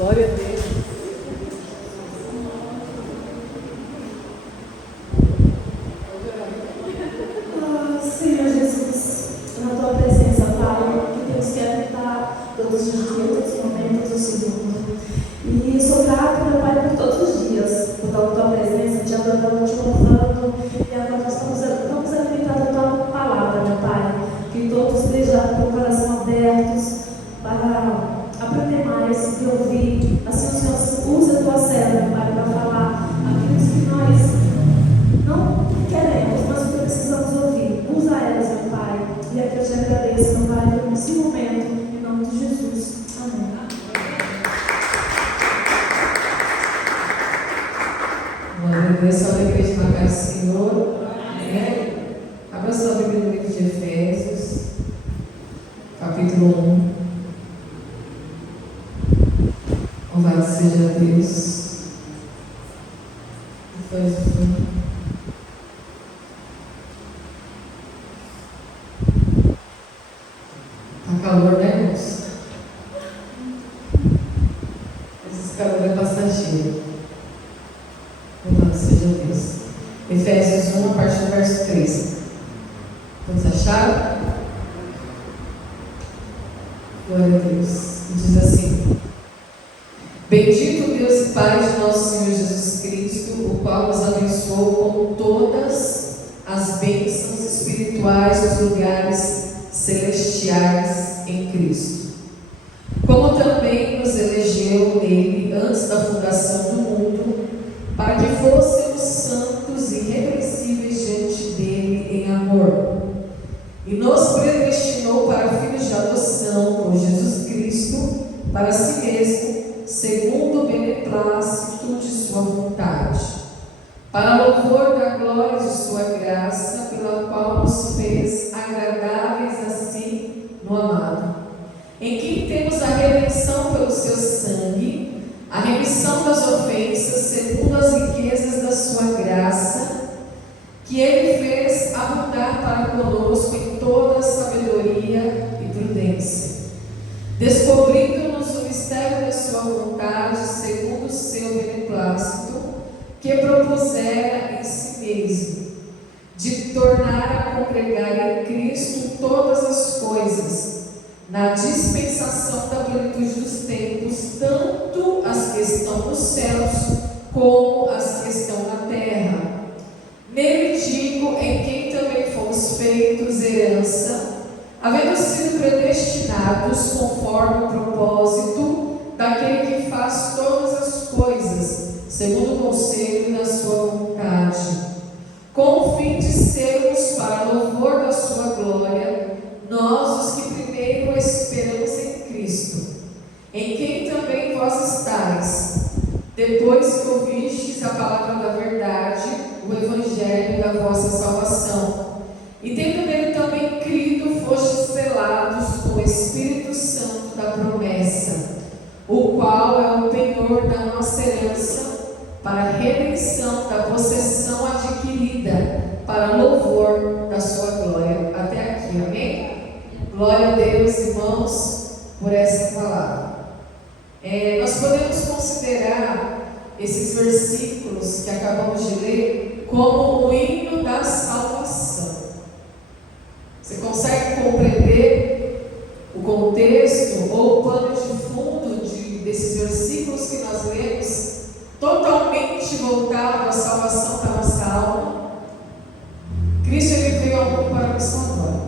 Glória a Deus. Senhor Jesus, na tua presença, Pai, que Deus quer estar todos os dias, todos os momentos do segundo. E sou grata, meu Pai, por todos os dias, por tua presença, te adorando, te louvando. E agora nós vamos alimentar a tua palavra, meu Pai. Que todos estejam com o coração abertos para aprender mais e ouvir. Assim o Senhor usa a tua serva, meu Pai, para falar aquilo que nós não queremos, mas precisamos ouvir. Usa elas, meu Pai. E aqui eu te agradeço, meu Pai, por esse momento, em nome de Jesus. Amém. Glória a Deus, só alegria de marcar o Senhor. Amém. Abra sua Bíblia no livro de Efésios, capítulo 1. Louvado seja Deus. Efésios 1. Calor, né, moço? Esse calor é passageiro. Louvado seja Deus. Efésios 1, a partir do verso 3. Todos acharam? Glória a Deus. E diz assim: Bendito Deus e Pai de nosso Senhor Jesus Cristo, o qual nos abençoou com todas as bênçãos espirituais dos lugares celestiais em Cristo, como também nos elegeu nele antes da fundação do mundo, para que fôssemos santos e irrepreensíveis diante dele em amor, e nos predestinou para filhos de adoção por Jesus Cristo, para si mesmo, segundo o beneplácito de sua vontade, para louvor da glória de sua graça, pela qual nos fez agradáveis a si no amado, em quem temos a redenção pelo seu sangue, a remissão das ofensas, segundo as riquezas da sua graça, que ele fez abundar para conosco em toda sabedoria e prudência, descobrindo-nos o mistério da sua vontade, segundo o seu beneplácito, que propusera em si mesmo, de tornar a congregar em Cristo todas as coisas, na dispensação da plenitude dos tempos, tanto as que estão nos céus, como as que estão na terra. Nele digo, em quem também fomos feitos herança, havendo sido predestinados conforme o propósito daquele que faz todas as coisas, segundo o conselho da sua vontade, com o fim de sermos para louvor da sua glória, nós os que primeiro esperamos em Cristo, em quem também vós estáis, depois que ouvistes a palavra da verdade, o evangelho da vossa salvação, e tendo nele também crido, fostes selados com o Espírito Santo da promessa, o qual é o penhor da nossa herança, para a redenção da possessão adquirida, para louvor da sua glória. Até aqui, amém? Glória a Deus, irmãos, por essa palavra. Nós podemos considerar esses versículos que acabamos de ler como o hino da salvação. Você consegue compreender o contexto ou o pano de fundo desses versículos que nós lemos, totalmente voltado à salvação da nossa alma? Cristo ele veio ao mundo para nos salvar.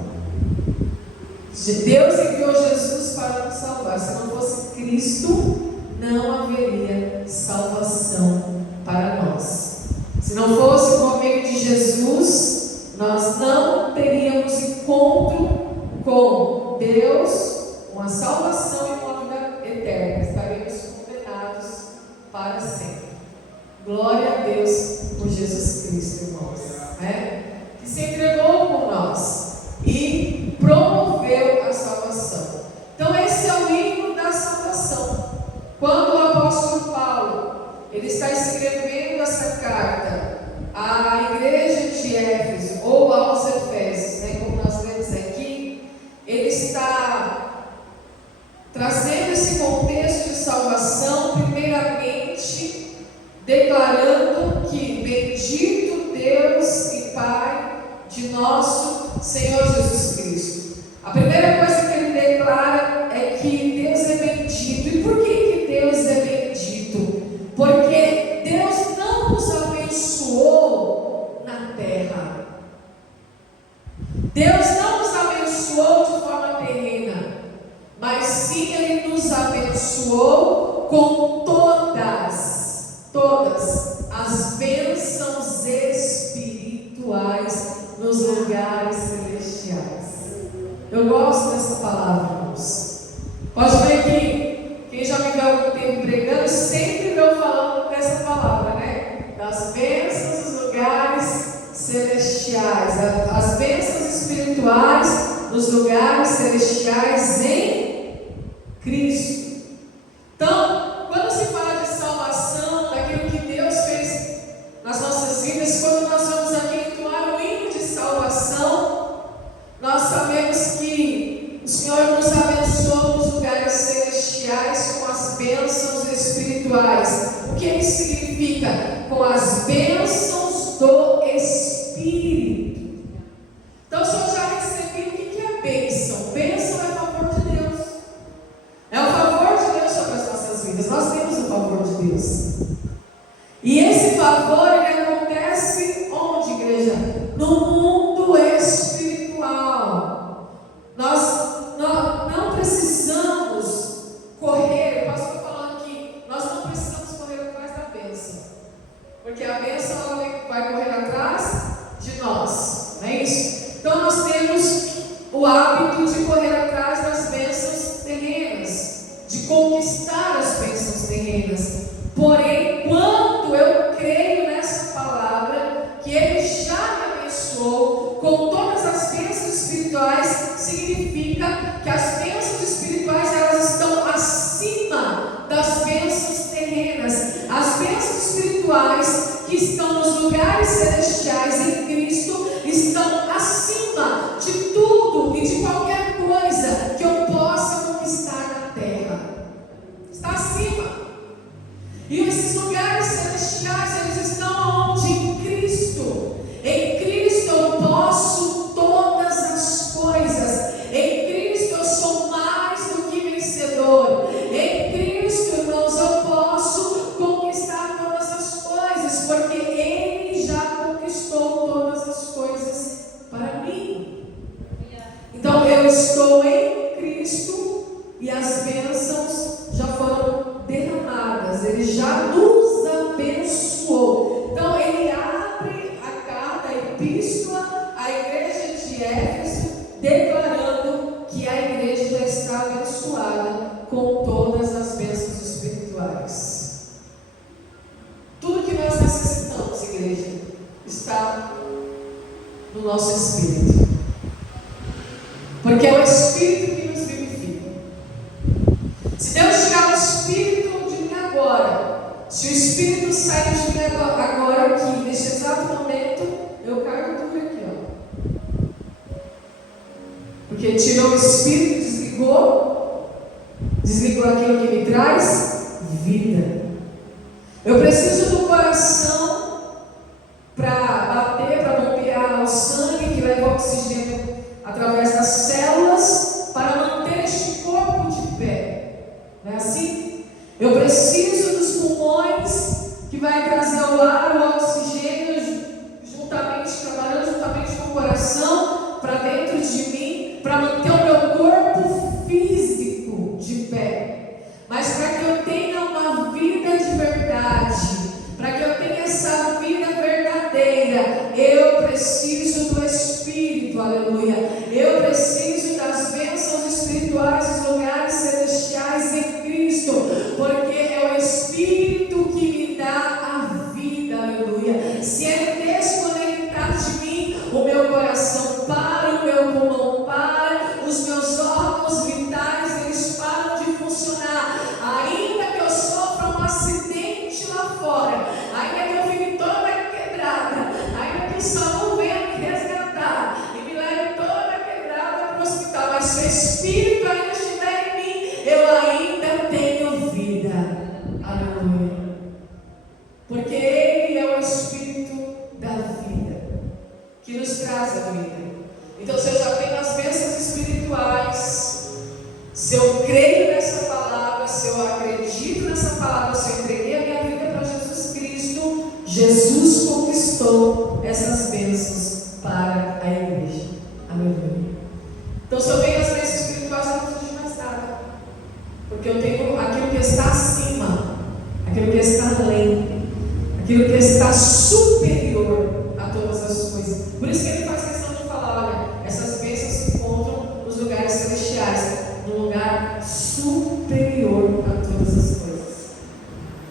Deus enviou Jesus para nos salvar. Se não fosse Cristo, não haveria salvação para nós. Se não fosse por meio de Jesus, nós não teríamos encontro com Deus, uma salvação e uma vida eterna. Estaremos condenados para sempre. Glória a Deus por Jesus Cristo, irmãos, que se entregou por nós e promoveu a salvação. Então esse é o hino da salvação. Quando o apóstolo Paulo ele está escrevendo essa carta à igreja de Éfeso ou aos Efésios, como nós lemos aqui, ele está trazendo esse contexto de salvação declarando que bendito Deus e Pai de nosso Senhor Jesus Cristo. A primeira coisa que ele declara é que Deus é bendito. E por que Deus é bendito? Porque Deus não nos abençoou na terra. Deus não nos abençoou de forma terrena, mas sim Ele nos abençoou com todas as bênçãos espirituais nos lugares celestiais. Eu gosto dessa palavra, irmãos. Pode ver que quem já me viu há algum tempo pregando sempre vê eu falando dessa palavra, né? Das bênçãos dos lugares celestiais, as bênçãos espirituais nos lugares celestiais em Cristo. Então, quando se fala de salvação, daquilo que Deus fez nas nossas vidas, quando nós vamos aqui entoar o hino de salvação, nós sabemos que o Senhor nos abençoou nos lugares celestiais com as bênçãos espirituais. O que isso significa? Com as bênçãos do Espírito. Então, se eu já recebi, o que é bênção? Bênção é o favor de Deus. É o favor de Deus sobre as nossas vidas. Nós temos o favor de Deus. E esse favor, ele acontece onde, igreja? No mundo espiritual. Nós não precisamos correr. O pastor falando aqui, nós não precisamos correr atrás da bênção. Porque a bênção ela vai correr atrás de nós. Não é isso? Então nós temos o hábito de correr atrás das bênçãos terrenas, de conquistar as bênçãos terrenas. Porém, quando eu creio nessa palavra, que Ele já me abençoou com todas as bênçãos espirituais, significa que as bênçãos espirituais elas estão acima das bênçãos terrenas. As bênçãos espirituais que estão nos lugares celestiais em Cristo estão acima de tudo e de qualquer coisa que eu possa conquistar na terra. Está acima. E esses lugares celestiais, eles estão onde? Em Cristo. Em Cristo eu posso todas as coisas. Em Cristo eu sou mais do que vencedor. Em Cristo, irmãos, eu posso conquistar todas as coisas, porque Ele já conquistou todas as coisas para mim. Então eu estou em Cristo e as bênçãos já foram derramadas. Ele já nos abençoou. Então ele abre a carta, a epístola à igreja de Éfeso, declarando que a igreja já está abençoada com todas as bênçãos espirituais. Tudo que nós necessitamos, igreja, está no nosso espírito. Porque é o Espírito que nos vivifica. Se Deus tirar o Espírito de mim agora, se o Espírito sair de mim agora aqui, neste exato momento, eu caio duro aqui, ó. Porque tirou o Espírito, desligou aquilo que me traz vida. Eu preciso do coração para bater, para bombear o sangue que leva oxigênio através das células para manter este corpo de pé. Não é assim? Eu preciso dos pulmões que vai trazer o ar, o oxigênio trabalhando juntamente com o coração para dentro de mim, para manter o meu corpo físico de pé. Mas para que eu tenha uma vida de verdade, para que eu tenha essa vida verdadeira, eu preciso do Espírito, aleluia. Eu preciso das bênçãos espirituais dos lugares celestiais em Cristo, porque é o Espírito que me dá a vida, aleluia. creio nessa palavra, se eu acredito nessa palavra, se eu entreguei a minha vida para Jesus Cristo, Jesus conquistou essas bênçãos para a igreja. Aleluia. Então, se eu tenho as bênçãos espirituais, eu não preciso de mais nada, porque eu tenho aquilo que está acima, aquilo que está além, aquilo que está superior a todas as coisas. Por isso que ele faz questão de falar: olha, essas bênçãos se encontram nos lugares celestiais, num lugar superior a todas as coisas.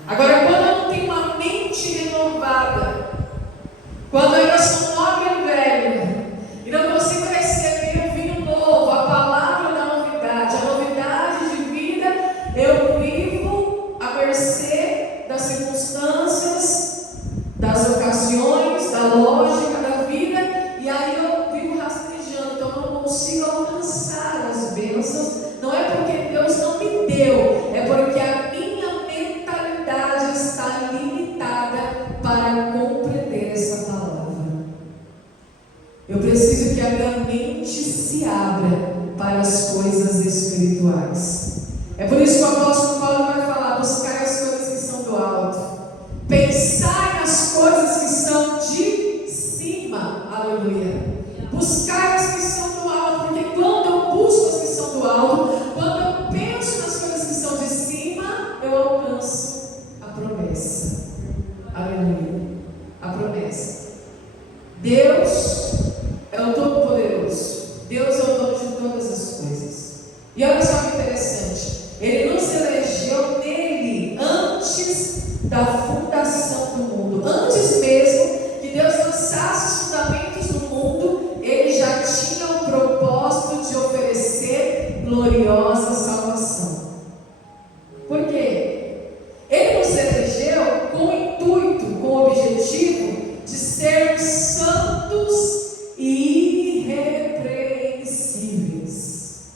Agora, quando eu não tenho uma mente renovada, quando eu ainda sou nova e velha, e não consigo receber o vinho novo, a palavra da novidade, a novidade de vida, eu vivo à mercê das circunstâncias, das ocasiões, da lógica da vida, e aí eu vivo rastejando, então eu não consigo alcançar as bênçãos. Não é porque Deus não me deu, é porque a minha mentalidade está limitada para compreender essa palavra. Eu preciso que a minha mente se abra para as coisas espirituais. É por isso que o apóstolo Paulo vai falar: buscar as coisas que são do alto, pensar nas coisas que são de cima. Aleluia. Buscar as que são do alto, porque quando eu busco as que são do alto, quando eu penso nas coisas que são de cima, eu alcanço a promessa. Aleluia. A promessa. Deus é o Todo-Poderoso. Deus é o dono de todas as coisas. E olha só que interessante: Ele nos elegeu nele antes da fundação do mundo. Antes mesmo que Deus lançasse os fundamentos do mundo, Ele já tinha o propósito de oferecer gloriosa salvação. Por quê? Ele nos elegeu com o intuito, com o objetivo de sermos santos e irrepreensíveis.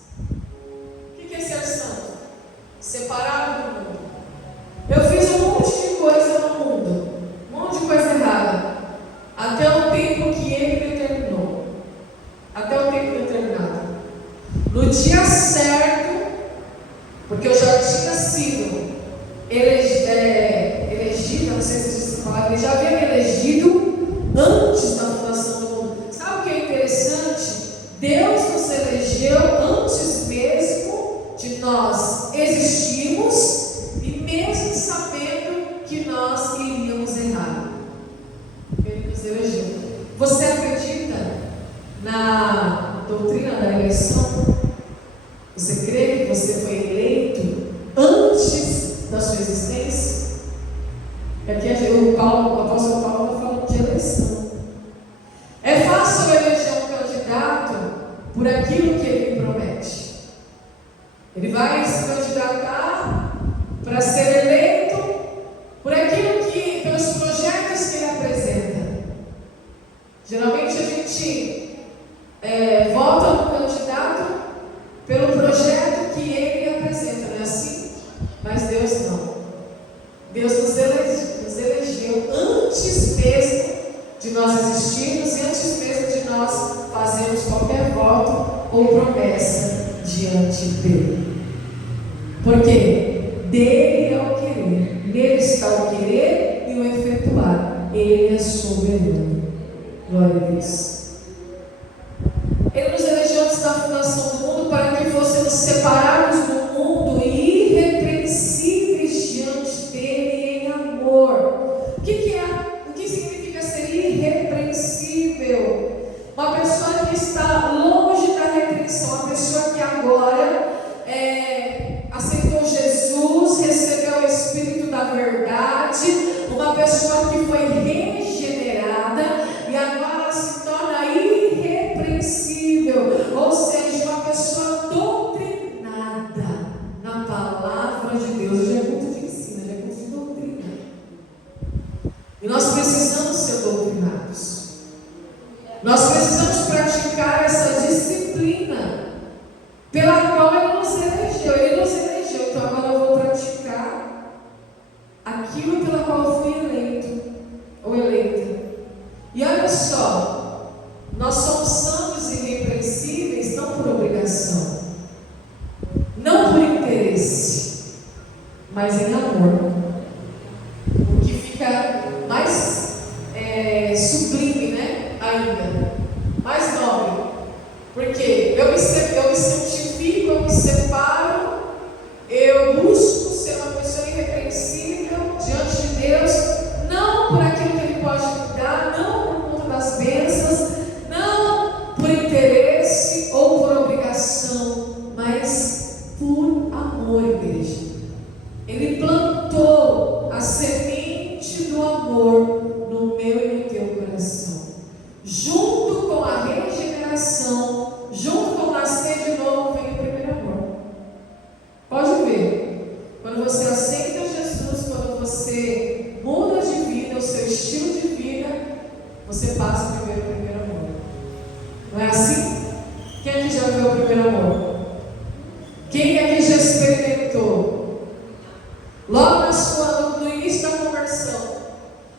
O que é ser santo? Separado do mundo. Eu fiz um monte de coisa no mundo, um monte de coisa errada, até o tempo que Ele determinou, até o tempo determinado. No dia certo, porque eu já tinha sido elegido, não sei se existe essa palavra, ele já havia me elegido antes da fundação do mundo. Sabe o que é interessante? Deus nos elegeu antes mesmo de nós existirmos e mesmo sabendo que nós iríamos errar. Ele nos elegeu. Você acredita na doutrina da eleição? Você crê que você foi eleito antes da sua existência? Aqui o apóstolo Paulo está falando de eleição. É fácil eleger um candidato por aquilo que ele promete. Ele vai se candidatar para ser eleito por aquilo que, pelos projetos que ele apresenta. Geralmente a gente vota no candidato pelo projeto que ele apresenta, não é assim? Mas Deus não. Deus nos elegeu antes mesmo de nós existirmos e antes mesmo de nós fazermos qualquer voto ou promessa diante dele. Porque dele é o querer, nele está o querer e o efetuar. Ele é soberano. Glória a Deus. Ele nos elegeu antes da fundação do mundo para que fossemos separados do mundo e irrepreensíveis diante dele em amor. O que significa ser irrepreensível? Uma pessoa que está longe da repreensão, uma pessoa que agora aceitou Jesus, recebeu o Espírito da verdade, uma pessoa que foi regenerada e agora se torna irrepreensível, ou seja, uma pessoa doutrinada na palavra de Deus. Hoje é culto de ensino, hoje é culto de doutrina. E nós precisamos ser doutrinados. Nós precisamos praticar essa disciplina pela qual Ele nos elegeu. Ele nos elegeu, então agora eu vou praticar aquilo pela qual eu fui eleito. interesse, mas em amor. O que fica mais sublime, né? Ainda mais nobre, porque eu me santifico, eu me separo, eu busco ser uma pessoa irrepreensível diante de Deus, não por aquilo que Ele pode me dar, não por conta das bênçãos, não por interesse ou por obrigação, mas por amor, igreja. Ele plantou a semente do amor no meu e no teu coração, junto com a regeneração, junto com o nascer de novo, vem o primeiro amor. Pode ver, quando você aceita Jesus, quando você muda de vida, o seu estilo de vida, você passa a viver o primeiro amor. Não é assim? Quem aqui já viveu o primeiro amor? Quem aqui já experimentou? Logo no início da conversão,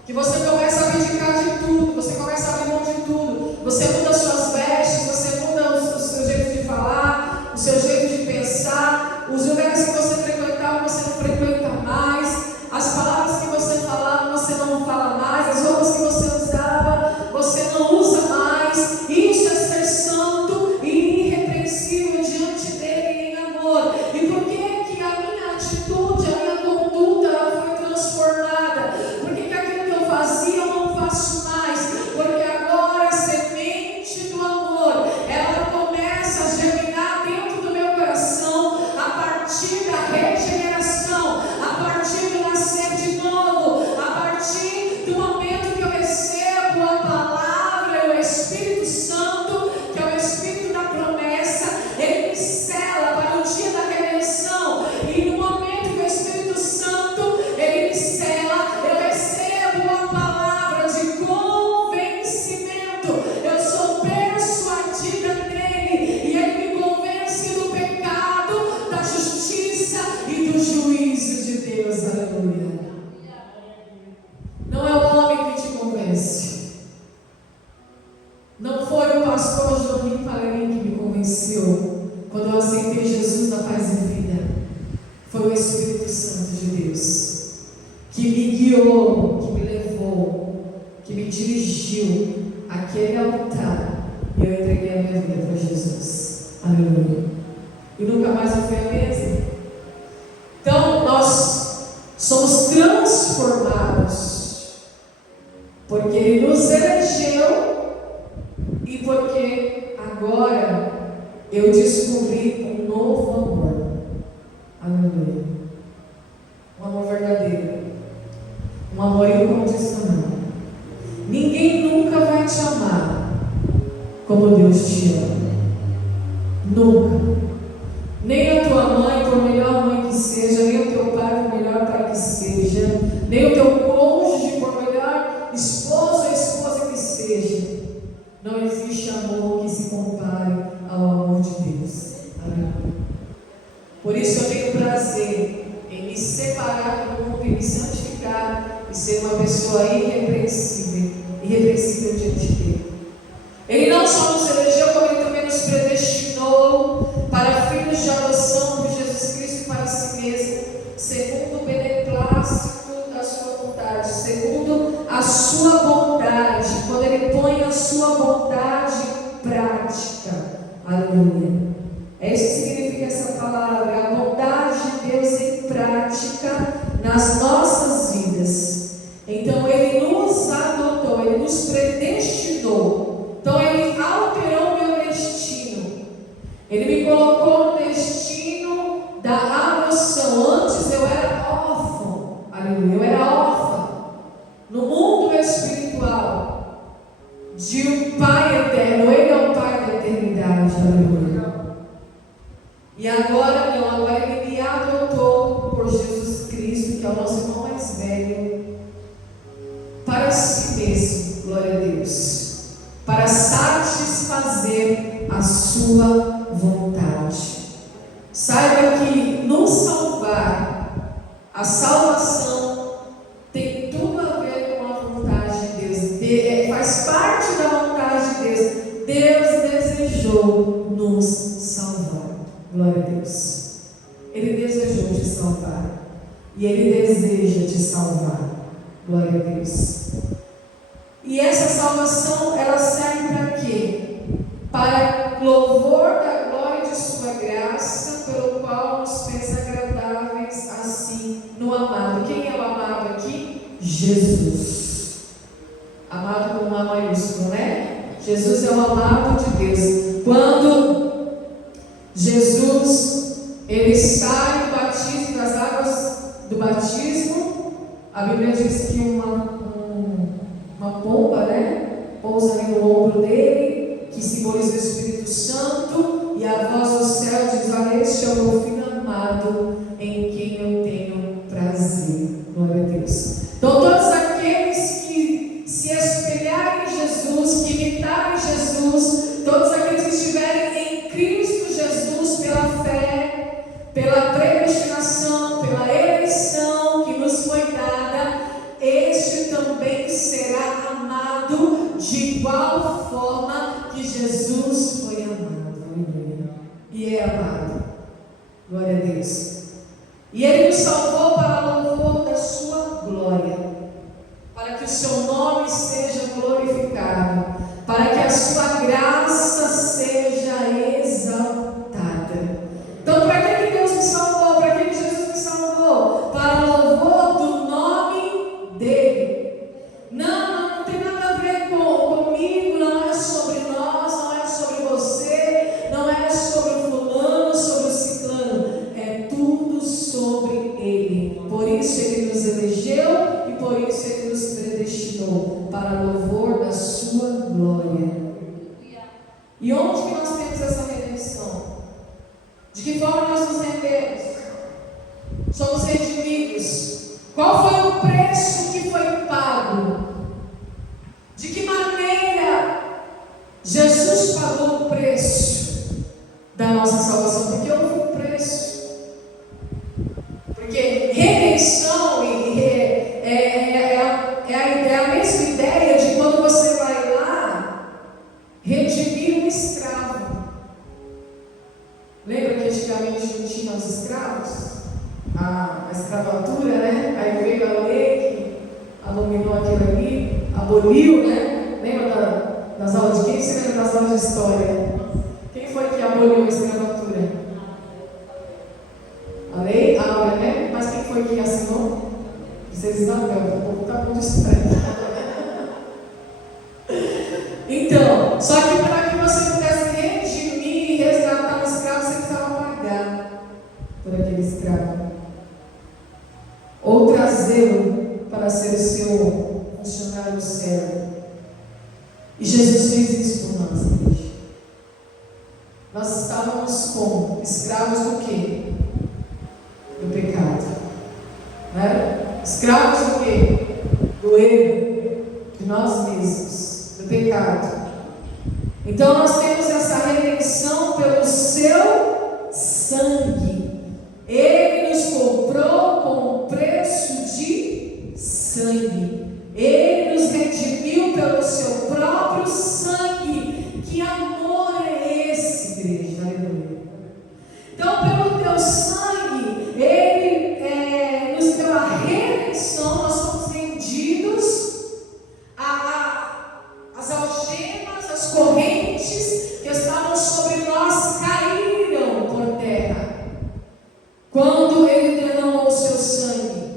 que você começa a abdicar de tudo, você começa a abrir mão de tudo, você muda as suas vestes, você muda o seu jeito de falar, o seu jeito de pensar, os lugares que você frequentava, você não frequenta mais, as palavras que você falava, você não fala mais, as roupas que você usava, você não usa mais. Isso é ser santo e irrepreensível diante dele em amor. E por que a minha atitude, a minha conduta, ela foi transformada? Por que aquilo que eu fazia eu não faço mais? Porque agora a semente do amor, ela começa a germinar dentro do meu coração a partir da regeneração, a partir do nascer de novo, a partir do momento que eu recebo a palavra, o Espírito Santo, que é o Espírito da promessa, ele me sela para o dia da redenção. E no momento que o Espírito Santo, ele me sela, eu recebo a palavra de convencimento. Eu sou persuadida nele e ele me convence do pecado, da justiça e do juízo de Deus. Aleluia. Não é o homem que te convence. Não foi o pastor Joaquim Palerim que me convenceu quando eu aceitei Jesus na paz e vida. Foi o Espírito Santo de Deus que me guiou, que me levou, que me dirigiu àquele altar, e eu entreguei a minha vida para Jesus. Aleluia. E nunca mais eu fui a mesma. Então nós somos transformados porque Ele nos elegeu e porque agora eu descobri um novo amor. Aleluia. Um amor verdadeiro, um amor incondicional. Ninguém nunca vai te amar como Deus te ama. Nunca. Nem a tua mãe, por melhor mãe que seja, nem o teu pai, por melhor pai que seja, nem o teu cônjuge, por melhor esposo ou esposa que seja. Não existe amor que se compare ao amor de Deus. Amém. Por isso eu tenho prazer em me separar do mundo e me santificar e ser uma pessoa irrepreensível diante dele. Ele não só nos elegeu, como ele também nos predestinou para filhos de adoção por Jesus Cristo para si mesmo, segundo o beneplácito da sua vontade, segundo a sua bondade, quando ele põe a sua bondade em prática. Aleluia. É isso que significa essa palavra, a bondade de Deus em prática nas nossas vidas. Então ele nos adotou, ele nos predestinou. Então ele alterou o meu destino. Ele me colocou no destino da adoção. Antes eu era órfão. Aleluia. Eu era órfã no mundo espiritual de um Pai eterno. Ele é o Pai da eternidade. Aleluia. E agora não, agora ele me adotou por Jesus Cristo, que é o nosso irmão mais velho, para si mesmo, glória a Deus, para satisfazer a sua vontade. Saiba que nos salvar, a salvação tem tudo a ver com a vontade de Deus, faz parte da vontade de Deus. Deus desejou nos salvar. Glória a Deus. Ele desejou te salvar. E Ele deseja te salvar. Glória a Deus. E essa salvação, ela serve para quê? Para louvor da glória de sua graça, pelo qual nos fez agradáveis assim no amado. Quem é o amado aqui? Jesus. Amado com uma maiúscula, né? Jesus é o amado de Deus. Quando Jesus, ele sai do batismo, das águas do batismo, a Bíblia diz que uma pomba, né, pousa ali no ombro dele, que simboliza o Espírito Santo, e a voz do céu diz: olha, este é o meu filho amado, em quem eu tenho prazer. Glória a Deus. Então todos aqueles que se espelharem em Jesus, que imitarem Jesus, todos aqueles que estiverem em Cristo Jesus pela fé, pela predestinação, pela eleição que nos foi dada, este também será amado de igual forma que Jesus foi amado. E é amado. Glória a Deus. E Ele nos salvou para louvor da sua glória, para que o seu nome seja glorificado, para que a sua graça seja exaltada. Então, para que Deus me salvou? Para que Jesus me salvou? Para louvor do nome dele. Não tem nada a ver comigo, não é sobre nós, não é sobre você, não é sobre o fulano, sobre o ciclano, é tudo sobre ele. Por isso ele nos elegeu e por isso ele nos predestinou para louvor da sua glória. E onde que nós temos essa redenção? De que forma nós nos rendemos? Somos redimidos. Qual foi o preço que foi pago? De que maneira Jesus pagou o preço da nossa salvação? Porque houve um preço. Porque redenção é a mesma ideia de quando você vai lá redimir um escravo. Lembra que antigamente não tinha os escravos? A escravatura, né? Aí veio a lei que abominou aquilo ali, aboliu, né? Lembra das aulas de quem? Você lembra das aulas de história? Quem foi que aboliu a escravatura? A lei Áurea, né? Mas quem foi que assinou? Vocês estão vendo, o povo está muito estranho. Então, só que para que você pudesse redimir e resgatar um escravo, você precisava pagar por aquele escravo. Ou trazê-lo para ser o seu funcionário servo. E Jesus fez isso por nós, igreja. Nós estávamos como? Escravos do quê? Do pecado. Não era? Escravos do quê? Do erro, de nós mesmos, do pecado. Então nós temos essa redenção pelo seu sangue. Ele nos comprou com um preço de sangue. Ele nos redimiu pelo seu próprio sangue. Que amor é esse, igreja? Aleluia. Então, pelo teu sangue, Ele nos deu a redenção. Nós somos rendidos. As algemas, as correntes que estavam sobre nós caíram por terra quando Ele derramou o seu sangue.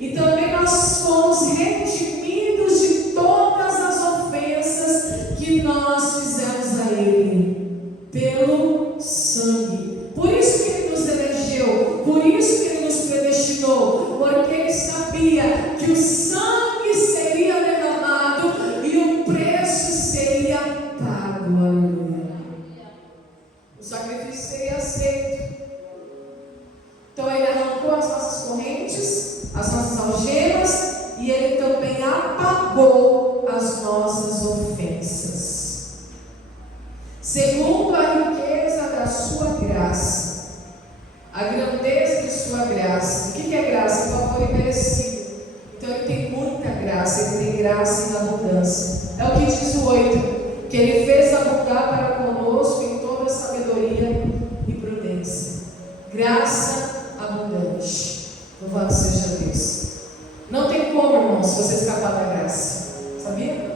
E também nós fomos redimidos de todas as ofensas que nós fizemos a Ele, pelo sangue. Por isso que Ele nos elegeu, por isso que Ele nos predestinou, porque Ele sabia que o sangue seria derramado e o preço seria pago. Aleluia. O sacrifício seria aceito. Então Ele arrancou as nossas correntes, as nossas algemas, e Ele também apagou as nossas ofensas. Segundo a riqueza da sua graça, a grandeza de sua graça. O que é graça? O favor imerecido. Então Ele tem muita graça, Ele tem graça em abundância. É o que diz o 8, que Ele fez abundar para conosco em toda sabedoria e prudência. Graça Louvado seja Deus. Não tem como, irmãos, você escapar da graça. Sabia?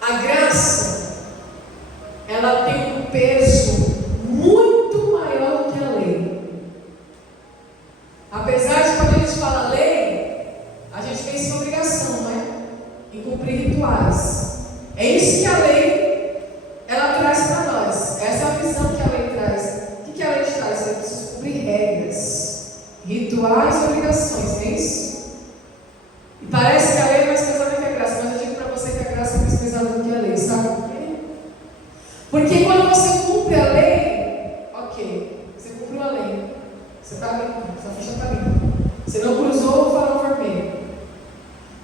A graça, ela tem um peso muito maior do que a lei. Apesar de quando a gente fala lei, a gente pensa em obrigação, não é? Em cumprir rituais. É isso que a lei, ela traz para nós. Essa é a visão que a lei traz. O que a lei traz? Ela precisa cumprir regras, rituais e obrigações, não é isso? E parece que a lei é mais pesada que a graça, mas eu digo para você que a graça é mais pesada do que a lei, sabe por quê? Porque quando você cumpre a lei, ok, você cumpriu a lei, você está limpo, sua ficha está limpa, você não cruzou o farol vermelho,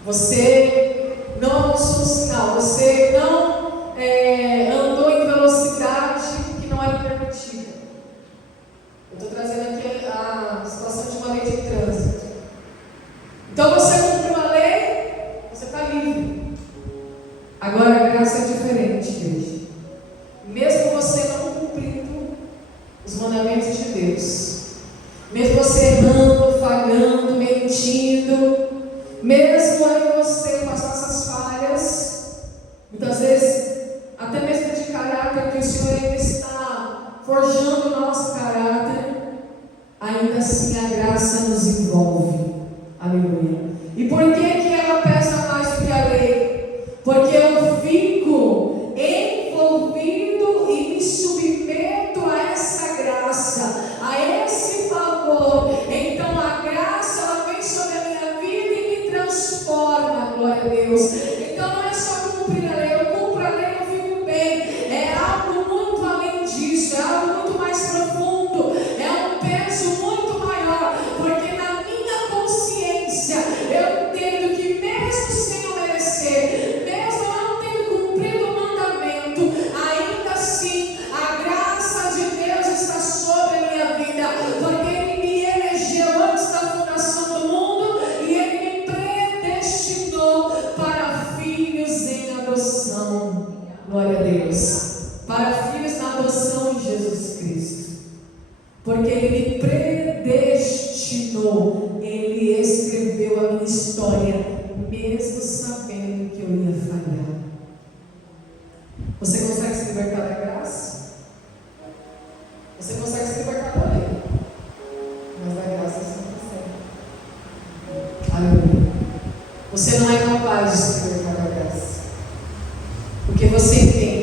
você não avançou o sinal, você não andou em velocidade que não era permitida. Eu estou trazendo aqui a situação de uma lei de trânsito. Então você cumpriu a lei, você está livre. Agora a graça é diferente, igreja. Mesmo você não cumprindo os mandamentos de Deus, mesmo você errando, falhando, mentindo, mesmo aí você passar essas falhas, muitas vezes até mesmo de caráter, que o Senhor ainda está forjando o nosso caráter, ainda assim a graça nos envolve. Aleluia. E por que ela pesa mais do que a lei? Porque eu fico envolvido e me submeto a essa graça, a esse favor. Então a graça, ela vem sobre a minha vida e me transforma, glória a Deus. Então não é só cumprir a lei, eu cumpro a lei, eu fico bem. É algo muito além disso, é algo muito mais profundo, é um peso muito maior, porque na minha consciência eu entendo que mesmo sem eu merecer, mesmo eu não tendo cumprido o mandamento, ainda assim a graça de Deus está sobre a minha vida, porque Ele me elegeu antes da fundação do mundo e Ele me predestinou para filhos em adoção. Glória a Deus. Para filhos na adoção em Jesus Cristo. Porque Ele me predestinou, Ele escreveu a minha história, mesmo sabendo que eu ia falhar. Você consegue se libertar da graça? Você consegue se libertar da lei, mas da graça você não consegue. Aleluia. Você não é capaz de se libertar da graça, porque você entende.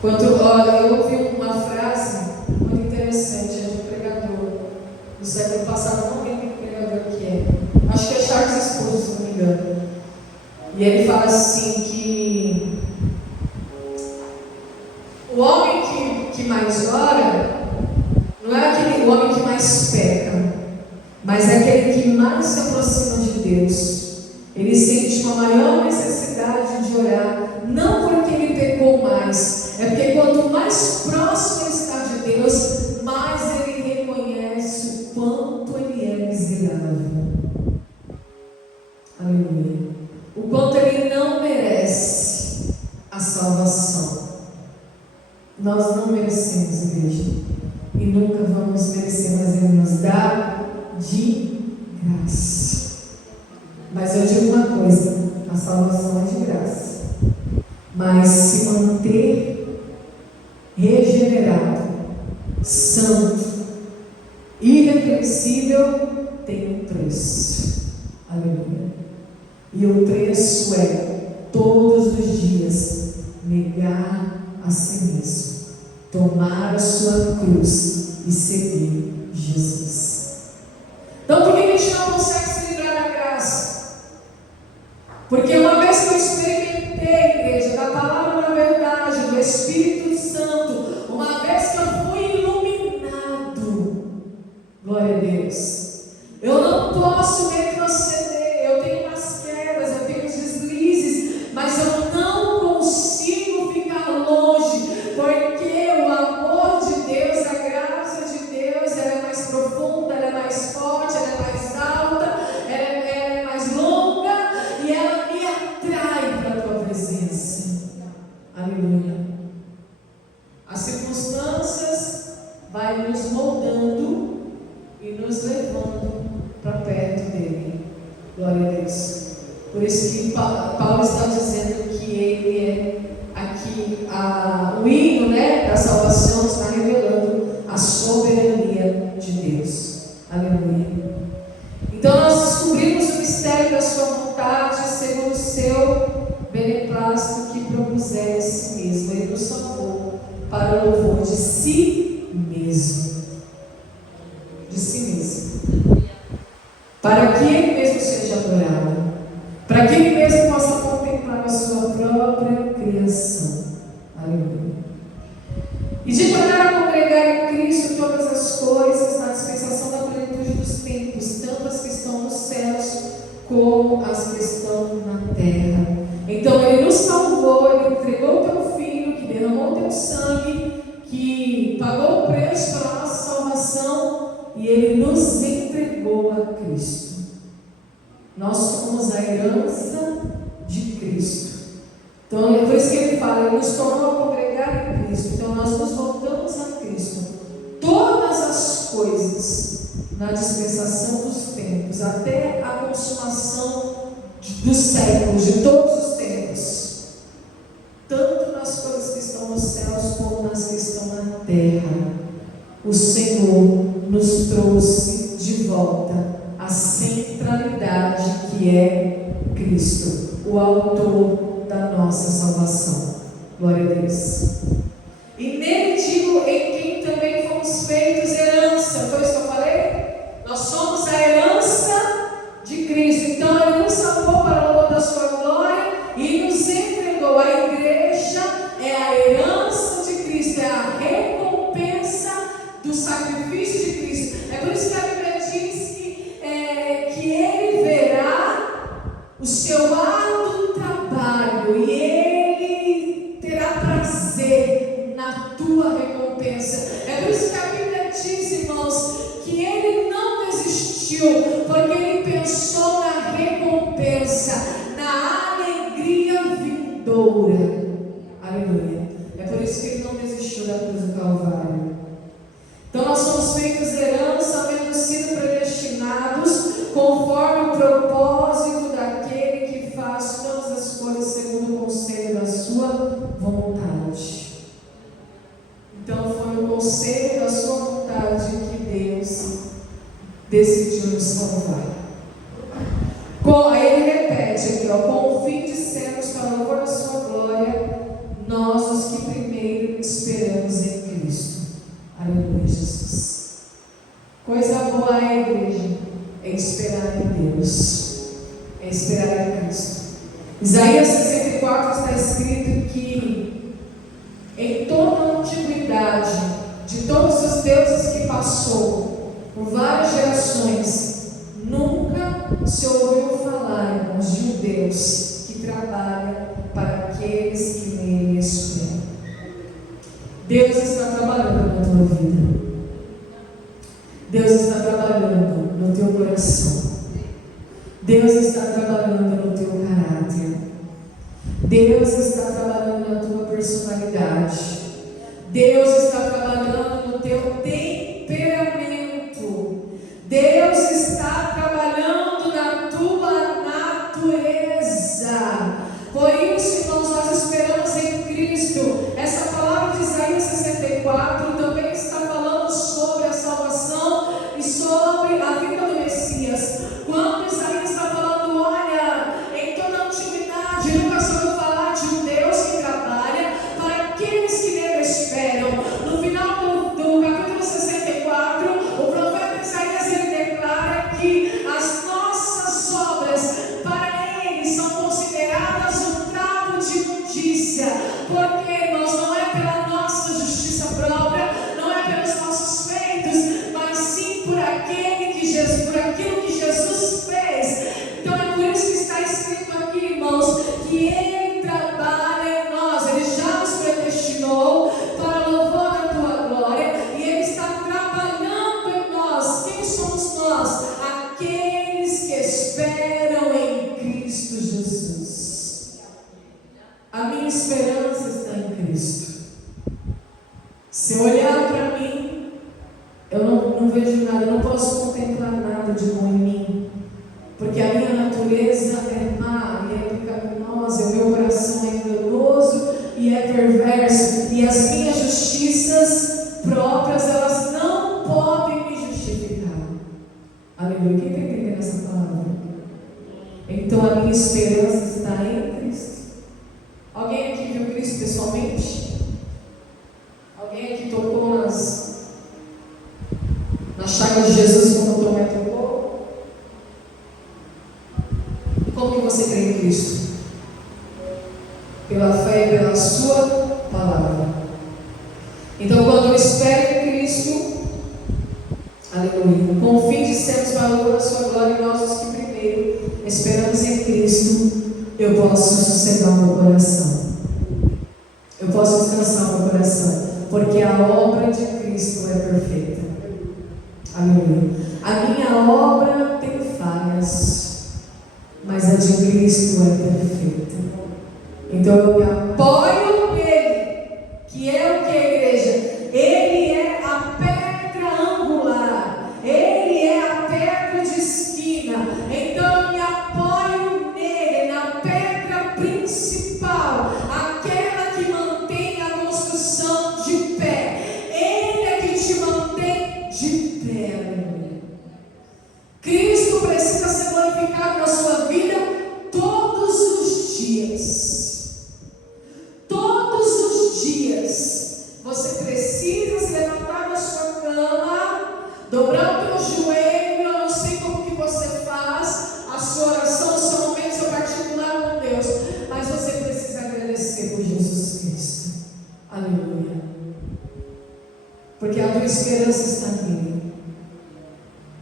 Eu ouvi uma frase muito interessante, é de um pregador do século passado, não lembro que pregador que é, acho que é Charles Spurgeon, se não me engano. E ele fala assim que o homem que mais ora não é aquele homem que mais peca, mas é aquele que mais se aproxima de Deus. Ele sente uma maior necessidade de orar, não porque ele pecou mais, é porque quanto mais próximo ele está de Deus, mais ele reconhece o quanto ele é miserável. Aleluia. O quanto ele não merece a salvação. Nós não merecemos, igreja, e nunca vamos merecer, mas Ele nos dá de graça. Mas eu digo uma coisa: a salvação é de graça, mas se manter regenerado, santo, irrepreensível, tem um preço. Aleluia. E o preço é todos os dias negar a si mesmo, tomar a sua cruz e seguir Jesus. Então por que a gente não consegue se livrar da graça? Porque uma vez que eu experimentei, igreja, da palavra da verdade, do Espírito Santo, uma vez que eu fui iluminado, glória a Deus, eu não posso retroceder. Eu tenho umas quedas, eu tenho os deslizes, mas eu não consigo ficar longe, porque o amor de Deus, a graça de Deus, ela é mais profunda, ela é mais forte, ela é mais alta, ela é mais longa, e ela me atrai para a tua presença. Aleluia. As circunstâncias vai nos moldando e nos levando Paulo está dizendo que ele é aqui, o hino, né, da salvação está revelando a soberania de Deus. Aleluia. Então nós descobrimos o mistério da sua vontade segundo o seu beneplácito que propuser de si mesmo. Ele nos salvou para o louvor de si mesmo. De si mesmo. Para que Ele mesmo seja adorado. Para que Ele mesmo possa contemplar a sua própria criação. Aleluia. E de tornar a congregar em Cristo todas as coisas na dispensação da plenitude dos tempos, tanto as que estão nos céus como as que estão na terra. Então Ele nos salvou, Ele entregou o teu Filho, que derramou o teu sangue, que pagou o preço para a nossa salvação, e Ele nos entregou a Cristo. Nós somos a herança de Cristo. Então é por isso que Ele fala, Ele nos tornou a congregar em Cristo. Então nós nos voltamos a Cristo. Todas as coisas na dispensação dos tempos, até a consumação dos séculos, de todos os tempos, tanto nas coisas que estão nos céus como nas que estão na terra, o Senhor nos trouxe de volta a centralidade que é Cristo, o autor da nossa salvação. Glória a Deus. E nele digo, em quem também fomos feitos herança. Foi isso que eu falei? Nós somos a herança de Cristo. Então Ele nos salvou para o louvor da sua glória e nos entregou. A igreja é a herança de Cristo, é a recompensa do sacrifício de Cristo. É por isso que a Bíblia diz que Ele verá o seu árduo trabalho e Ele terá prazer na tua recompensa. É por isso que a Bíblia diz, irmãos, que Ele não desistiu, porque Ele pensou na recompensa, na alegria vindoura. Aleluia. É por isso que Ele não desistiu da cruz do Calvário. Então nós somos feitos herança, havendo sido predestinados conforme o propósito daquele que faz todas as coisas segundo o conselho da sua vontade. Então foi o conselho da sua vontade que Deus decidiu nos salvar. Aí ele repete aqui, com o fim de sermos para o louvor da sua glória, nós os que primeiro esperamos em Cristo. Aleluia, Jesus. Coisa boa é, igreja, é esperar em Deus, é esperar em Cristo. Isaías 64 está escrito que em toda a antiguidade, de todos os deuses que passou por várias gerações, nunca se ouviu falar, irmãos, de um Deus que trabalha para aqueles que nele esperam. Deus está trabalhando na tua vida. Deus está trabalhando no teu coração. Deus está trabalhando no teu caráter. Deus está trabalhando na tua personalidade. Deus está trabalhando no teu temperamento. Deus está trabalhando na tua natureza. Por isso, irmãos, nós esperamos em Cristo. Essa palavra de Isaías 64 também está falando sobre a salvação e sobre a vinda do Messias. Quando Isaías está falando, olha, em toda a antiguidade, nunca se ouviu falar de um Deus que trabalha para aqueles que nele esperam. No final do capítulo 64, o profeta Isaías ele declara que as nossas obras para ele são consideradas um trapo de imundícia, porque nós não é pela nossa justiça própria, não é pelos nossos feitos, mas sim por aquilo que Jesus fez. Então é por isso que está escrito aqui, irmãos, que Ele trabalha em nós, Ele já nos predestinou para o louvor da tua glória, e Ele está trabalhando em nós. Quem somos nós? Aqueles que esperam em Cristo Jesus. A minha esperança está em Cristo. Se eu olhar para mim, eu não vejo nada, eu não posso contemplar nada de bom em mim, porque a minha natureza é má e é pecaminosa. meu coração é enganoso e é perverso, e as minhas justiças próprias, elas não podem me justificar. Aleluia. Quem está entendendo essa palavra? Então a minha esperança está em Cristo. Alguém aqui viu Cristo pessoalmente? Alguém aqui tocou nas chagas de Jesus como Tomé tocou? Como que você crê em Cristo? Pela fé e pela sua palavra. Então quando eu espero em Cristo, aleluia, com o fim de sermos valor à sua glória, e nós os que primeiro esperamos em Cristo, eu posso sossegar o meu coração. Eu posso descansar o meu coração, porque a obra de Cristo é perfeita. Aleluia. A minha obra tem falhas, mas a de Cristo é perfeita. Então eu me apoio nele, que é o que a igreja? Ele é a pedra angular, ele é a pedra de esquina. Então eu me apoio nele, na pedra principal, aquela que mantém a construção de pé. Ele é que te mantém de pé. Cristo precisa ser glorificado na sua vida todos os dias. Todos os dias você precisa se levantar da sua cama, dobrar o teu joelho. Eu não sei como que você faz a sua oração, o seu momento, seu particular com Deus, mas você precisa agradecer por Jesus Cristo. Aleluia. Porque a tua esperança está nele.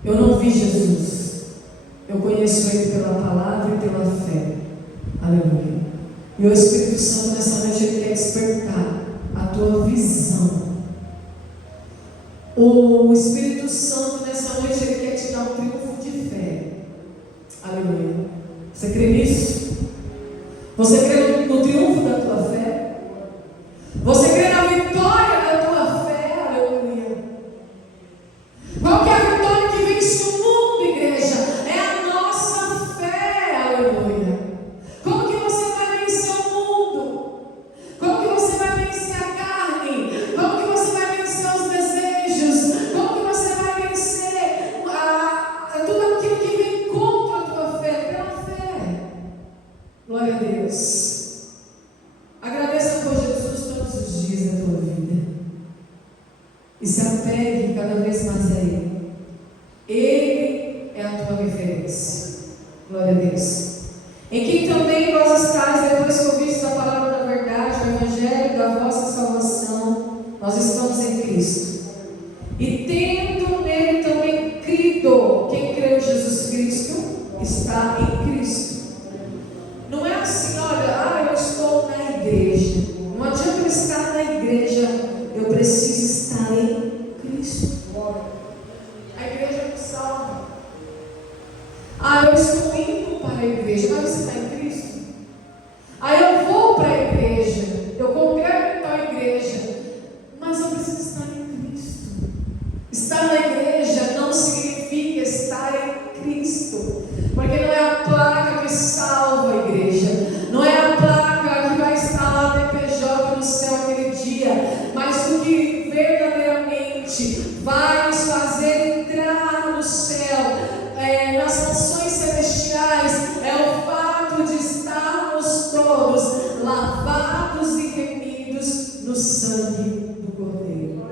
Eu não vi Jesus, eu conheço ele pela palavra e pela fé. Aleluia. E o Espírito Santo nessa noite ele quer despertar a tua visão. O Espírito Santo nessa noite ele quer te dar um triunfo de fé. Aleluia. Você crê nisso? Você crê no triunfo da tua fé? Você crê na vitória da tua fé? Aleluia. Qual que é a vitória que vence o mundo, igreja? É a nossa fé. Aleluia. Como que você vai vencer o mundo? Como que você vai vencer a carne? Como que você vai vencer os desejos? Como que você vai vencer tudo aquilo que vem contra a tua fé? Pela fé. Glória a Deus. Agradeça por Jesus todos os dias da tua vida. E se apegue cada vez mais a Ele. Ele é a tua referência. Glória a Deus. Em quem também vós estáis, depois que ouvistes a palavra da verdade, o Evangelho da vossa salvação, nós estamos em Cristo. E tendo nele também crido, quem creu em Jesus Cristo, está em Cristo. Não é assim, olha, eu estou na igreja. Não adianta eu estar na igreja, eu preciso estar em Cristo. A igreja me salva. Eu estou indo para a igreja, mas você está em Cristo? Eu vou para a igreja, eu congrego em tal igreja, mas eu preciso estar em Cristo. Estar na igreja não significa estar em Cristo, porque não é a placa que salva a igreja, não é a placa que vai estar lá no TPJ no céu aquele dia, mas o que verdadeiramente vai nos fazer entrar no céu, nas mansões celestiais, é o fato de estarmos todos lavados e remidos no sangue do Cordeiro.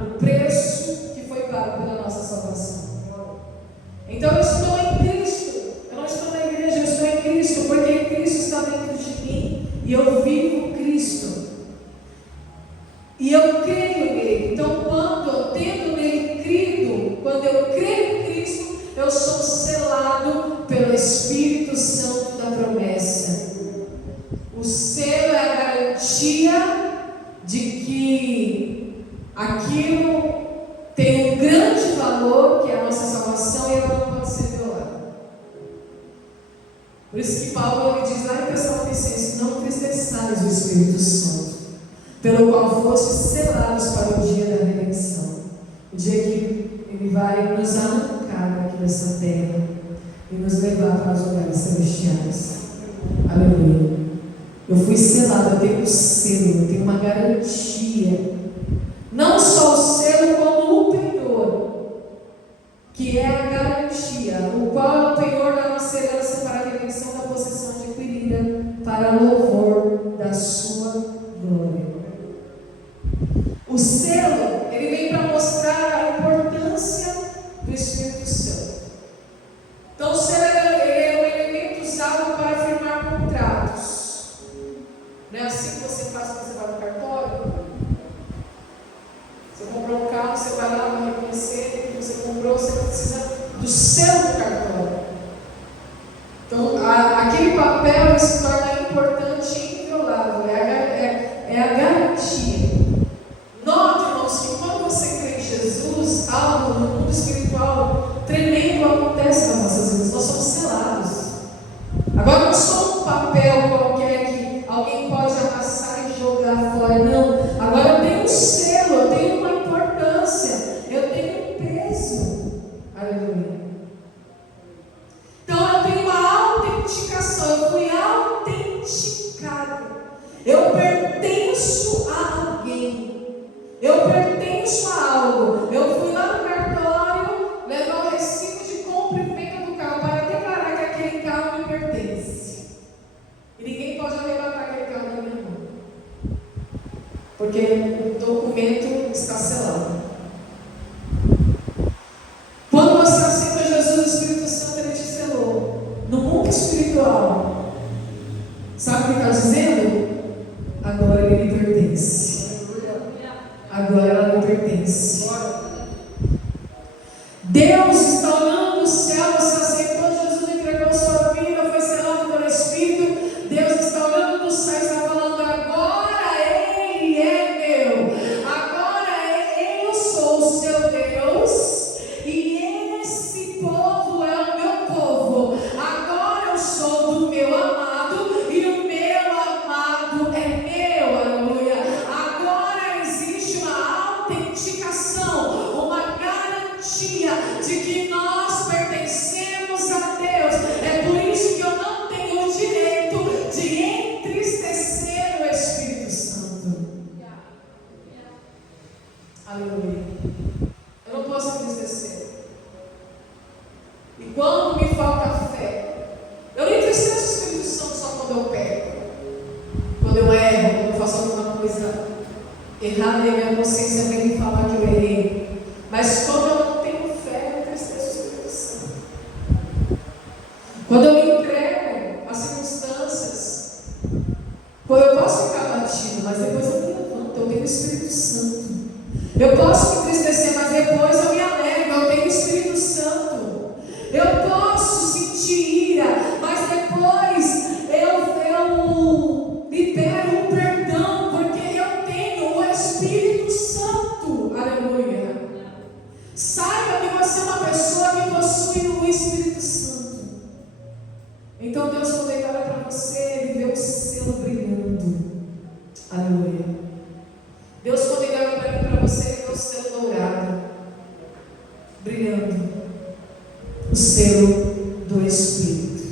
O preço que foi pago pela nossa salvação. Então eu estou em Cristo. Eu não estou na igreja, eu estou em Cristo, porque Cristo está dentro de mim e eu vivo Cristo. E eu creio nele. Então, quando eu tendo nele crido, quando eu creio em Cristo, eu sou selado pelo Espírito Santo da promessa. O selo é a garantia de que aquilo tem um grande valor, que é a nossa salvação, e ela não pode ser violada. Por isso que Paulo ele diz lá em Tessalonicenses: não entristeçais o Espírito Santo, pelo qual fostes selados para o dia da redenção. O dia que ele vai nos arrancar daqui dessa terra e nos levar para os lugares celestiais. Aleluia. Eu fui selado, eu tenho um selo, eu tenho uma garantia. Não só o selo, como o penhor, que é a garantia, o qual é o penhor da nossa herança para a redenção da possessão adquirida, para louvor da sua glória. O selo, ele vem para mostrar a importância do Espírito Santo. Então, o selo ele é um elemento usado para firmar contratos. Não é assim que você faz quando você vai no cartório? Você comprou um carro, você vai lá para reconhecer que você comprou, você precisa do selo do cartório. Então, aquele papel se torna importante e inviolável, é a garantia. Note, irmãos, que quando você crê em Jesus, algo no mundo espiritual tremendo acontece nas nossas vidas. Nós somos selados. Agora, não só um papel qualquer que alguém pode amassar e jogar fora, não. Agora eu tenho um selo, eu tenho uma importância, eu tenho um peso. Aleluia. Então eu tenho uma autenticação, eu fui autenticado. Eu pertenço a alguém. Eu pertenço a algo. Eu fui lá no cartório levar o recibo de compra e venda do carro para declarar que aquele carro me pertence. E ninguém pode arrebatar aquele carro da minha mão, porque o documento está selado. Quando você aceita Jesus, o Espírito Santo ele te selou. No mundo espiritual, sabe o que está dizendo? Agora ele me pertence. Agora ela me pertence. Deus está olhando do céu, você aceitou Jesus, entregou sua vida, foi selado pelo Espírito. Deus está olhando do céu e está falando: agora Ele é meu. Agora eu sou o seu Deus. E esse povo é o meu povo. Agora eu sou do meu amado. E o meu amado é meu. Aleluia. Agora existe uma autenticação, uma garantia de que nós pertencemos a Deus. É por isso que eu não tenho o direito de entristecer o Espírito Santo. Aleluia. Eu não posso entristecer. E quando me falta fé, eu não entristeço o Espírito Santo só quando eu peco, quando eu erro, quando eu faço alguma coisa errada e a minha consciência vem me falar que eu errei. Mas quando eu não tenho fé, eu entristeço o Espírito Santo. Quando eu me entrego às circunstâncias, eu posso ficar batido, mas depois eu me levanto, eu tenho o Espírito Santo. Eu posso me entristecer, mas depois eu me alegro, eu tenho o Espírito Santo. Eu posso sentir ira, mas depois eu libero o perdão, porque eu tenho o Espírito Santo. Aleluia. Saiba que você é uma pessoa que possui o Espírito Santo. Então Deus, quando Ele olha para você, Ele vê o selo brilhando. Aleluia. Deus, quando Ele olha para mim, para você, Ele vê o selo dourado brilhando. O selo do Espírito.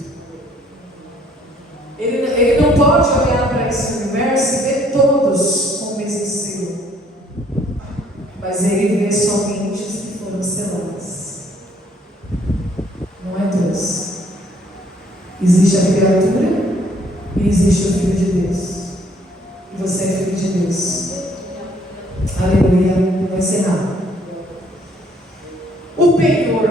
Ele não pode olhar para esse universo e ver todos com o mesmo selo, mas Ele vê somente os que foram selados. Não é Deus. Existe a criatura e existe o Filho de Deus. E você é filho de Deus. Aleluia. Vou encerrar. O penhor.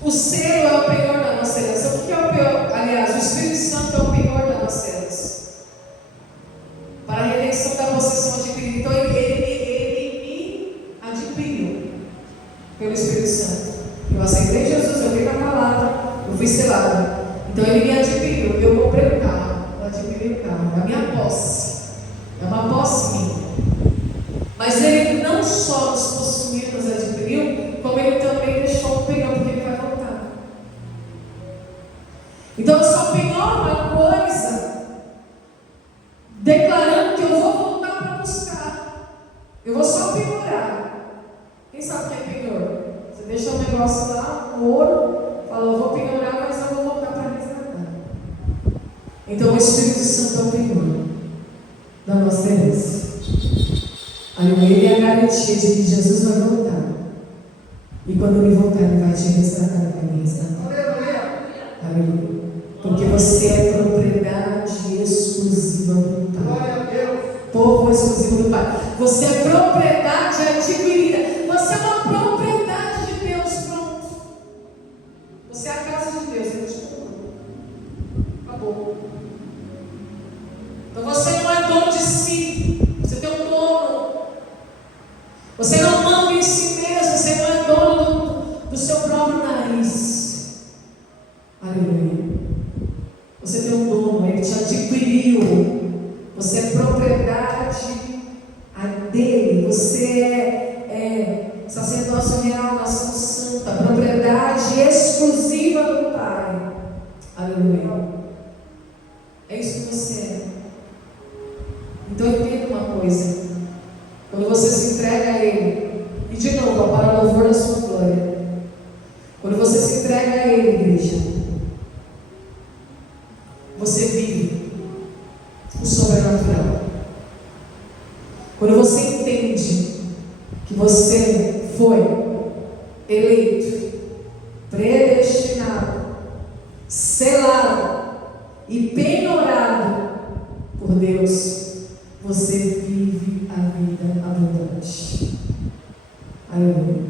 O selo é o penhor da nossa herança. O que é o penhor? Aliás, o Espírito Santo é o penhor da nossa herança. Para a redenção da possessão adquirida. Então ele me adquiriu pelo Espírito Santo. Eu aceitei Jesus, eu vi na palavra, eu fui selado. Então ele me adquiriu. Eu comprei o carro, eu adquiri o carro. É a minha posse. É uma posse minha. Mas ele não só nos possuiu, nos adquiriu, como ele também deixou um penhor, porque ele vai voltar. Então eu só penhoro uma coisa, declarando que eu vou voltar para buscar. Eu vou só penhorar. Quem sabe o que é penhor? Você deixa um negócio lá, um ouro, fala: eu vou penhorar, mas eu vou voltar para resgatar. Então o Espírito Santo é o penhor da nossa herança. Aleluia. Ele é a garantia de que Jesus vai voltar. E quando ele voltar, ele vai te resgatar, ele vai me resgatar. Aleluia. Porque você é propriedade exclusiva do Pai. Povo exclusivo do Pai. Você é propriedade adquirida. Você é uma propriedade de Deus. Pronto. Você é a casa de Deus. Ele te comprou. Acabou. Então você não é dono de si. Você tem um dono. Você não manda em si mesmo. Você não é dono do seu próprio nariz. Aleluia. Você tem um dono. Ele te adquiriu. Você é propriedade dele. Você é sacerdócio real, nação santa, propriedade exclusiva do Pai. Aleluia. É isso que você é. Então entenda uma coisa. Quando você se entrega a Ele, e de novo, para o louvor da sua glória, quando você se entrega a Ele, igreja, você vive o sobrenatural. Quando você entende que você foi eleito, predestinado, selado e penhorado por Deus, você vive a vida abundante. Aleluia.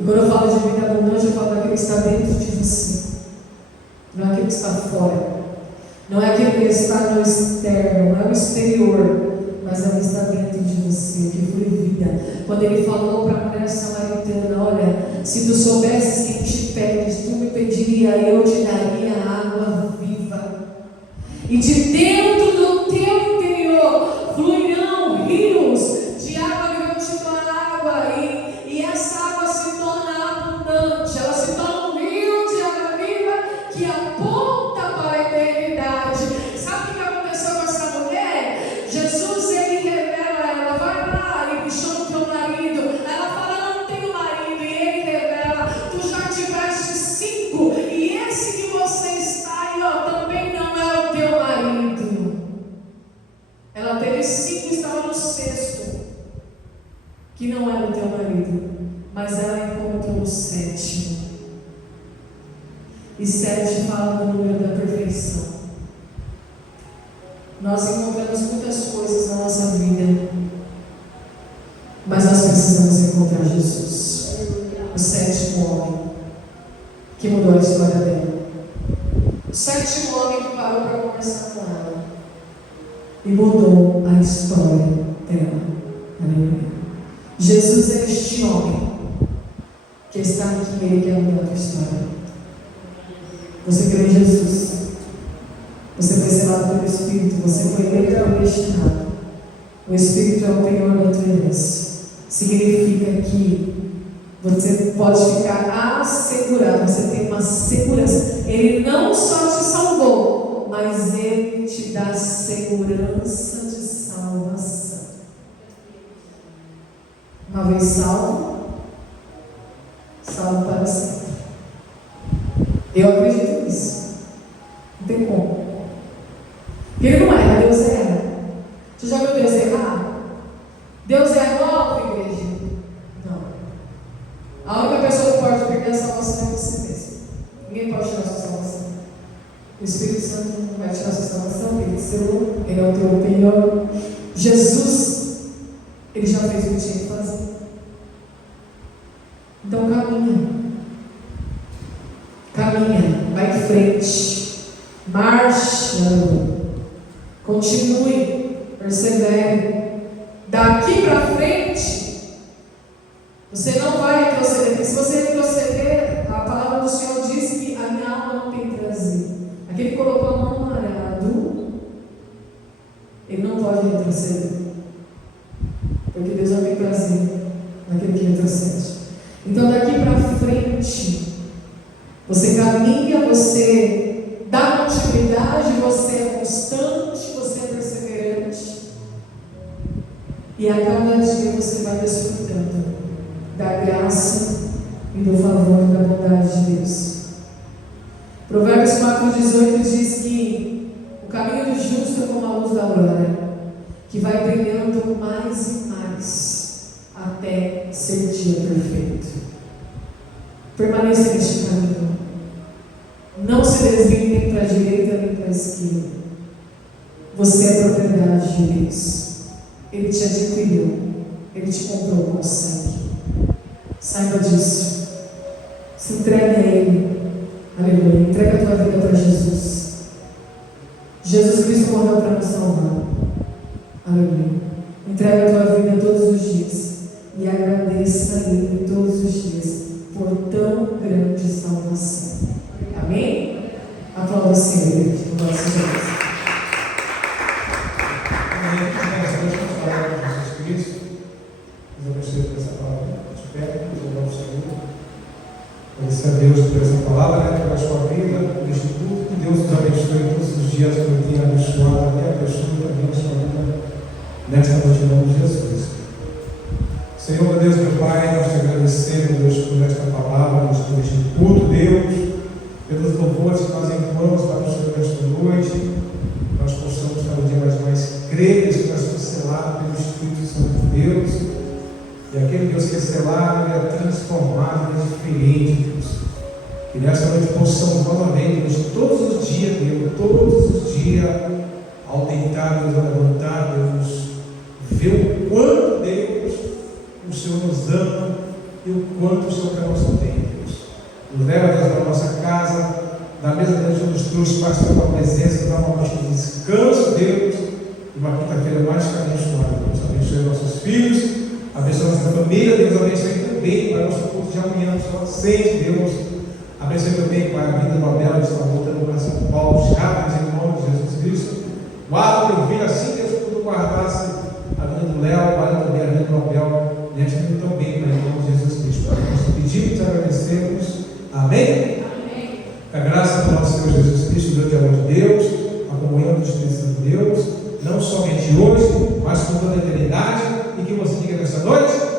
E quando eu falo de vida abundante, eu falo daquilo que está dentro de você, não é aquilo que está fora. Não é aquilo que está no externo, não é o exterior, mas é o que está dentro de você, que foi vida. Quando ele falou para a mulher samaritana: olha, se tu soubesses quem te pede, tu me pediria, eu te daria água viva. E de dentro do teu interior fluirão rios de água que vão te tornar água, e essa água se torna abundante, ela se torna um rio de água viva que aponta para a eternidade. Sabe o que aconteceu com essa mulher? Jesus, ele revela a ela: vai lá e chama o teu marido. Ela fala: não tenho marido. E ele revela: tu já tiveste 5, e esse que você está aí, ó, também não é o teu marido. Ela teve 5 e estava no 6º, que não era o teu marido, mas ela encontrou o 7º. E 7 fala do número da perfeição. Nós encontramos muitas coisas na nossa vida, mas nós precisamos encontrar Jesus, o 7º homem que mudou a história dela, o 7º homem que parou para conversar com ela e mudou a história dela. Aleluia. Jesus é este homem que está aqui, ele quer mudar a tua história. Você crê em Jesus? Você foi selado pelo Espírito, você foi eleito e predestinado. O Espírito é o penhor da tua herança. Significa que você pode ficar assegurado, você tem uma segurança. Ele não só te salvou, mas ele te dá segurança de salvação. Uma vez salvo, salvo para sempre. Eu acredito nisso. Não tem como. Ele não erra, Deus erra. Você já viu Deus errar? Deus é novo, igreja? Não. A única pessoa que pode perder a salvação é você mesmo. Ninguém pode tirar a sua salvação. O Espírito Santo não vai tirar a sua salvação, ele te selou, ele é o teu penhor. Jesus, ele já fez o que tinha que fazer. Então caminha, vai em frente, marche, continue, persevere. Daqui para frente, você não vai retroceder, porque se você retroceder, a palavra do Senhor diz que a minha alma não tem prazer. Aquele que colocou a mão no arado, ele não pode retroceder, porque Deus não tem prazer naquele que retrocede. Então daqui para frente, você caminha, você dá continuidade, você é constante, você é perseverante. E a cada dia você vai desfrutando da graça e do favor da bondade de Deus. Provérbios 4,18 diz que O caminho do justo é como a luz da aurora, que vai brilhando mais e mais até ser dia perfeito. Permaneça neste caminho. Não se desvie nem para a direita nem para a esquerda. Você é propriedade de Deus. Ele te adquiriu. Ele te comprou com sangue. Saiba disso. Se entregue a Ele. Aleluia. Entrega a tua vida para Jesus. Jesus Cristo morreu para nos salvar. Aleluia. Entrega a tua vida todos os dias. E agradeça a Ele todos os dias por tão grande salvação. Amém? Aplauda o Senhor, igreja. Louvado seja Deus. Amém. Vamos falar de Jesus Cristo. Deus abençoe por essa palavra. De pé, louvar o Senhor. Agradecer a Deus por essa palavra, pela sua vida, por este culto. Que Deus nos abençoe todos os dias, como Ele tem abençoado, e abençoe também a sua vida nesta noite, em nome de Jesus. Senhor, meu Deus, meu Pai, nós te agradecemos, Deus, por esta palavra, Deus, por este culto, Deus, pelos louvores que nós entoamos para o Senhor nesta noite. Nós possamos cada dia mais crer que nós somos selados pelo Espírito Santo de Deus. E aquele Deus que é selado, ele é transformado, ele é diferente, Deus. Que nessa noite possamos novamente, Deus, todos os dias, Deus, todos os dias, ao deitar, Deus, ao levantar, Deus, ver o quanto, Deus, o Senhor nos ama e o quanto o Senhor quer nosso bem, Deus. Nos leva, Deus, para a nossa casa, na mesa de Deus, nos trouxe para a tua presença, para uma noite de descanso, Deus, e uma quinta-feira mais que abençoada, Deus. Abençoe nossos filhos, abençoe nossa família, Deus, abençoe também para o nosso culto de amanhã, só sente, Deus. Abençoe também para a vida do Abel, que está voltando para São Paulo, chaves em nome de Jesus Cristo. Guarda o teu filho assim, Deus, que tu guardasse a vida do Léo, guarda também a vida do Abel, neste momento também, para em nome de Jesus Cristo. Nós pedimos e te agradecemos. Amém? Amém. A graça do nosso Senhor Jesus Cristo, o grande amor de Deus, a comunhão do Espírito Santo de Deus, não somente hoje, mas por toda a eternidade, e que você diga nesta noite.